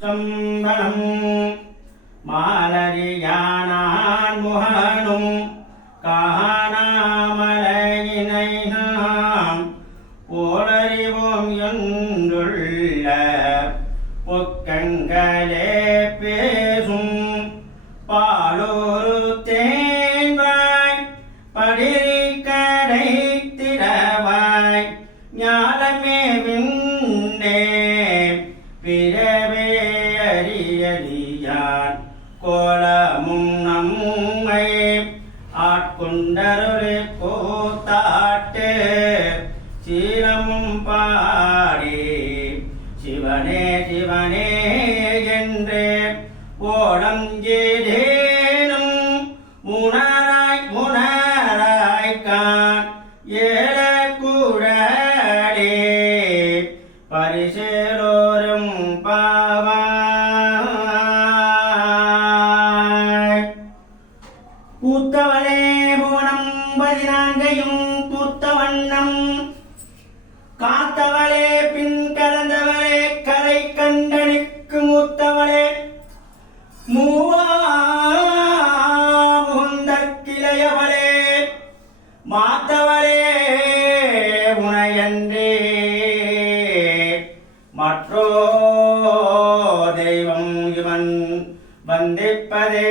சம்பளம் மாலரியானான் முகனும் காணாமலையினைகாம் போலறிவோம் என்றுள்ள பொக்கங்களே பேசும். பாலோரு தேன்வாய் படிரி கடை திறவாய். ஞானமே விண்டே பிற அறியறியான் கோலமும் நம்மை ஆட்கொண்டருளே கோத்தாட்டு. சீலமும் பாடி சிவனே சிவனே என்று ஓடஞ்சேதேனும் முனராய் முனராய் கான் ஏழ குழலே பரிசே பூத்தவளே புவனம் பதினான்கையும் பூத்த வண்ணம் காத்தவளே பின் கலந்தவளே கரை கண்டனுக்கு மூத்தவளே. மூவாமுந்தற்கிளையவளே மாத்தவளே உனையன்றே மற்றோ वंदे पदे